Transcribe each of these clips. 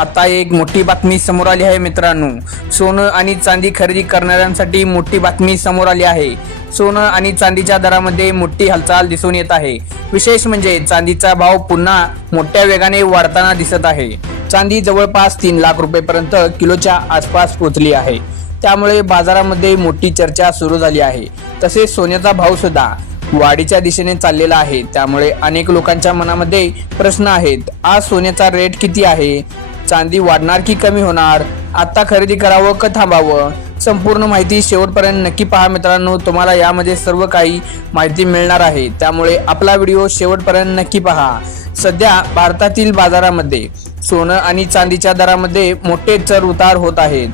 आता एक मोठी बातमी समोर आली आहे मित्रांनो। सोनं आणि चांदी खरेदी करणाऱ्यांसाठी मोठी बातमी समोर आली आहे। सोनं आणि चांदीच्या दरामध्ये मोठी हालचाल दिसून येत आहे। विशेष म्हणजे चांदीचा भाव पुन्हा मोठ्या वेगाने वाढताना दिसत आहे। चांदी जवळपास 3 लाख रुपयेपर्यंत किलोच्या आसपास पोहोचली आहे। त्यामुळे बाजारामध्ये मोठी चर्चा सुरू झाली आहे। तसेच सोन्याचा भाव सुद्धा वाढीच्या दिशेने चाललेला आहे। त्यामुळे अनेक लोकांच्या मनामध्ये प्रश्न आहेत। आज सोन्याचा रेट किती आहे? चांदी वाढणार की कमी होणार? आता खरेदी करावं का थांबावं? संपूर्ण माहिती शेवटपर्यंत नक्की पहा मित्रांनो। तुम्हाला यामध्ये सर्व काही माहिती मिळणार आहे, त्यामुळे आपला व्हिडिओ शेवटपर्यंत नक्की पहा। सध्या भारतातील बाजारामध्ये सोनं आणि चांदीच्या दरामध्ये मोठे चढ उतार होत आहेत।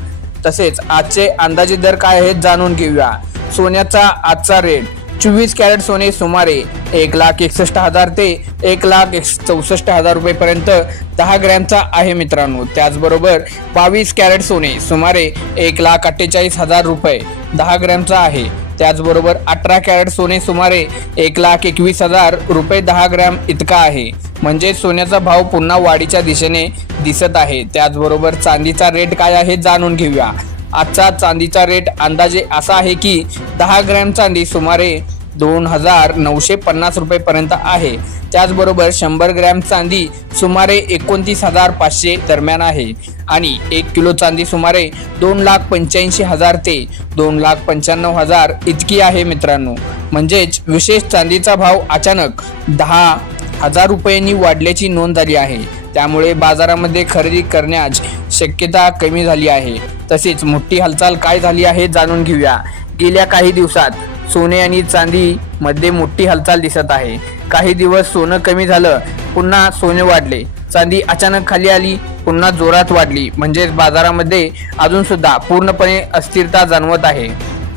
तसेच आजचे अंदाजे दर काय आहेत जाणून घेऊया। सोन्याचा आजचा रेट 24 कॅरेट सोने सुमारे 1,61,000 ते 1,64,000 रुपयेपर्यंत 10 ग्रॅमचा आहे मित्रांनो। त्याचबरोबर 22 कॅरेट सोने सुमारे 1,48,000 रुपये 10 ग्रॅमचा आहे। त्याचबरोबर 18 कॅरेट सोने सुमारे 1,21,000 रुपये 10 ग्रॅम इतका आहे। म्हणजे सोन्याचा भाव पुन्हा वाढीच्या दिशेने दिसत आहे। त्याचबरोबर चांदीचा रेट काय आहे जाणून घेऊया। आजचा चांदीचा रेट अंदाजे असा आहे की 10 ग्रॅम चांदी सुमारे 2,950 रुपयेपर्यंत आहे। त्याचबरोबर 100 ग्रॅम चांदी सुमारे 29,500 दरम्यान आहे आणि 1 किलो चांदी सुमारे 2,85,000 ते 2,95,000 इतकी आहे मित्रांनो। म्हणजेच विशेष चांदीचा भाव अचानक 10,000 रुपयांनी वाढल्याची नोंद झाली आहे। त्यामुळे बाजारामध्ये खरेदी करण्याची शक्यता कमी झाली आहे। तसेच मोठी हालचाल काय झाली आहे जाणून घेऊया। गेल्या काही दिवसात सोने आणि चांदी मध्ये मोठी हालचाल दिसत आहे। काही दिवस सोनं कमी झालं, पुन्हा सोने वाढले। चांदी अचानक खाली आली, पुन्हा जोरात वाढली। म्हणजेच बाजारामध्ये अजून सुद्धा पूर्णपणे अस्थिरता जाणवत आहे।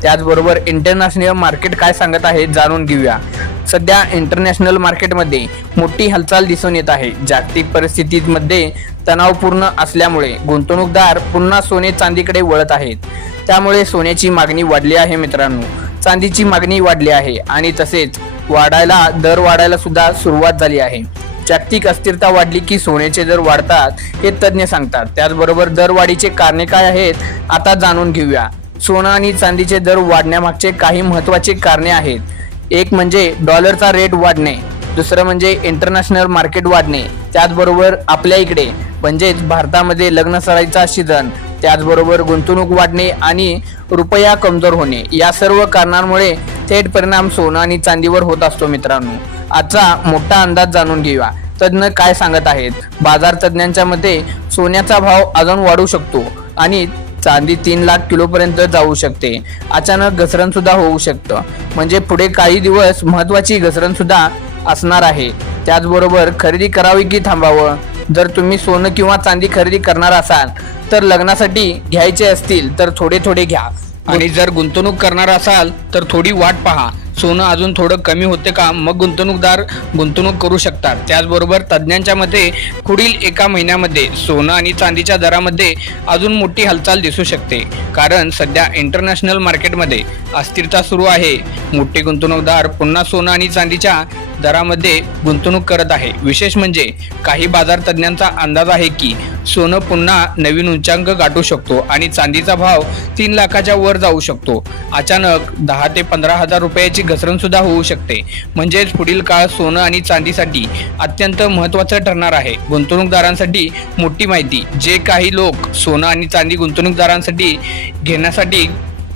त्याचबरोबर इंटरनॅशनल मार्केट काय सांगत आहे जाणून घेऊया। सध्या इंटरनॅशनल मार्केटमध्ये मोठी हालचाल दिसून येत आहे। जागतिक परिस्थितीमध्ये तणावपूर्ण असल्यामुळे गुंतवणूकदार पुन्हा सोने चांदीकडे वळत आहेत। त्यामुळे सोन्याची मागणी वाढली आहे मित्रांनो, चांदीची मागणी वाढली आहे आणि तसेच दर वाढायला सुद्धा सुरुवात झाली आहे। जागतिक अस्थिरता वाढली की सोन्याचे दर वाढतात हे तज्ज्ञ सांगतात। त्याचबरोबर दरवाढीचे कारणे काय आहेत आता जाणून घेऊया। सोनं आणि चांदीचे दर वाढण्यामागचे काही महत्त्वाचे कारणे आहेत। एक म्हणजे डॉलरचा रेट वाढणे, दुसरं म्हणजे इंटरनॅशनल मार्केट वाढणे, त्याचबरोबर आपल्या इकडे म्हणजेच भारतामध्ये लग्न सराईचा सीझन, त्याचबरोबर गुंतवणूक वाढणे आणि रुपया कमजोर होणे, या सर्व कारणांमुळे थेट परिणाम सोनं आणि चांदीवर होत असतो मित्रांनो। आजचा मोठा अंदाज जाणून घेऊया। तज्ज्ञ काय सांगत आहेत। बाजार तज्ज्ञांच्या मते सोन्याचा भाव अजून वाढू शकतो आणि चांदी 3 लाख किलोपर्यंत जाऊ शकते। अचानक घसरण सुद्धा होऊ शकतं, म्हणजे पुढे काही दिवस महत्त्वाची घसरण सुद्धा असणार आहे। त्याचबरोबर खरेदी करावी की थांबावं? जर तुम्ही सोनं किंवा चांदी खरेदी करणार असाल तर लग्नासाठी घ्यायचे असतील तर थोडे थोडे घ्या, आणि जर गुंतवणूक करणार असाल तर थोडी वाट पहा। सोनं अजून थोडं कमी होते का मग गुंतवणूकदार गुंतवणूक करू शकतात। त्याचबरोबर तज्ज्ञांच्या मते पुढील 1 महिन्यामध्ये सोनं आणि चांदीच्या दरामध्ये अजून मोठी हालचाल दिसू शकते, कारण सध्या इंटरनॅशनल मार्केटमध्ये अस्थिरता सुरू आहे। मोठे गुंतवणूकदार पुन्हा सोनं आणि चांदीच्या दरामध्ये गुंतवणूक करत आहे। विशेष म्हणजे काही बाजार तज्ज्ञांचा अंदाज आहे की सोनं पुन्हा नवीन उच्चांक गाठू शकतो आणि चांदीचा भाव 3 लाखाच्या वर जाऊ शकतो। अचानक 10 ते 15,000 रुपयाची घसरण सुद्धा होऊ शकते। म्हणजेच पुढील काळ सोनं आणि चांदीसाठी अत्यंत महत्त्वाचं ठरणार आहे। गुंतवणूकदारांसाठी मोठी माहिती, जे काही लोक सोनं आणि चांदी गुंतवणूकदारांसाठी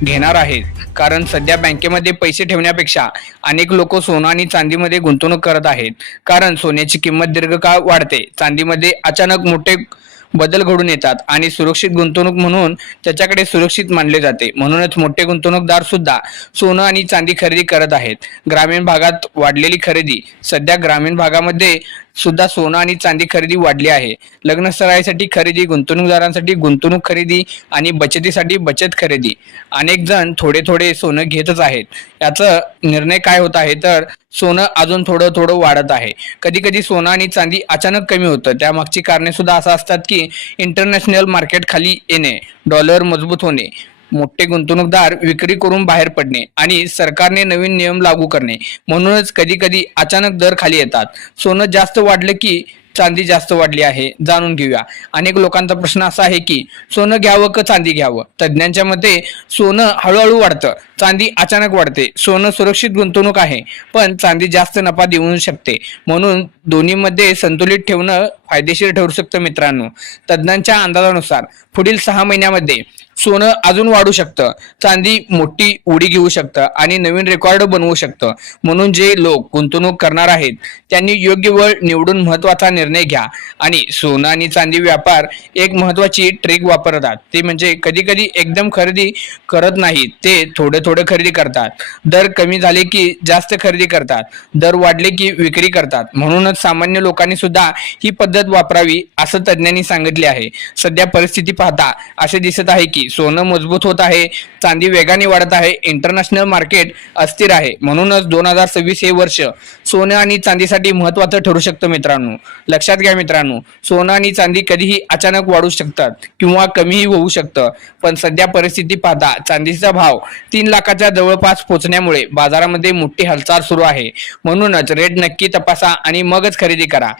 घेणार आहेत, कारण सध्या बँकेमध्ये पैसे ठेवण्यापेक्षा अनेक लोक सोनं आणि चांदीमध्ये गुंतवणूक करत आहेत। कारण सोन्याची किंमत दीर्घकाळ वाढते, चांदीमध्ये अचानक मोठे बदल घडून येतात आणि सुरक्षित गुंतवणूक म्हणून त्याच्याकडे सुरक्षित मानले जाते। म्हणूनच मोठे गुंतवणूकदार सुद्धा सोनं आणि चांदी खरेदी करत आहेत। ग्रामीण भागात वाढलेली खरेदी, सध्या ग्रामीण भागामध्ये सुद्धा सोनं आणि चांदी खरेदी वाढली आहे। लग्न सराईसाठी खरेदी, गुंतवणूकदारांसाठी गुंतवणूक खरेदी आणि बचतीसाठी बचत खरेदी। अनेक जण थोडे थोडे सोनं घेतच आहेत। याचा निर्णय काय होत आहे तर सोनं अजून थोडं थोडं वाढत आहे। कधी कधी सोनं आणि चांदी अचानक कमी होतं, त्यामागची कारणे सुद्धा असं असतात की इंटरनॅशनल मार्केट खाली येणे, डॉलर मजबूत होणे, मोठे गुंतवणूकदार विक्री करून बाहेर पडणे आणि सरकारने नवीन नियम लागू करणे। म्हणूनच कधी कधी अचानक दर खाली येतात। सोनं जास्त वाढलं की चांदी जास्त वाढली आहे, जाणून घेऊया. अनेक लोकांचा प्रश्न असा आहे की सोनं घ्यावं का चांदी घ्यावं. तज्ज्ञांच्या मते सोनं हळूहळू वाढतं, चांदी अचानक वाढते. सोनं सुरक्षित गुंतवणूक आहे, पण चांदी जास्त नफा देऊ शकते. म्हणून दोन्हीमध्ये संतुलित ठेवणं फायदेशीर ठरू शकतं मित्रांनो. तज्ज्ञांच्या अंदाजानुसार पुढील 6 महिन्यामध्ये सोनं अजून वाढू शकतं, चांदी मोठी उडी घेऊ शकतं आणि नवीन रेकॉर्ड बनवू शकतं. म्हणून जे लोक गुंतवणूक करणार आहेत त्यांनी योग्य वेळ निवडून महत्त्वाचा निर्णय घ्या. आणि सोनं आणि चांदी व्यापार एक महत्त्वाची ट्रिक वापरतात, ते म्हणजे कधी कधी एकदम खरेदी करत नाहीत, ते थोडे थोडे खरेदी करतात. दर कमी झाले की जास्त खरेदी करतात, दर वाढले की विक्री करतात. म्हणूनच सामान्य लोकांनी सुद्धा ही पद्धत वापरावी असं तज्ज्ञांनी सांगितले आहे. सध्या परिस्थिती पाहता असे दिसत आहे की सोनं मजबूत होत आहे, चांदी वेगाने वाढत आहे, इंटरनॅशनल मार्केट अस्थिर आहे. म्हणूनच 2026 हे वर्ष सोनं आणि चांदीसाठी महत्त्वाचं ठरू शकतं मित्रांनो. लक्षात घ्या मित्रांनो, सोनं आणि चांदी कधीही अचानक वाढू शकतात किंवा कमीही होऊ शकतं. पण सध्या परिस्थिती पाहता चांदीचा भाव 3 लाखाच्या जवळपास पोहोचण्यामुळे बाजारामध्ये मोठी हालचाल सुरू आहे. म्हणूनच रेट नक्की तपासा आणि मगच खरेदी करा.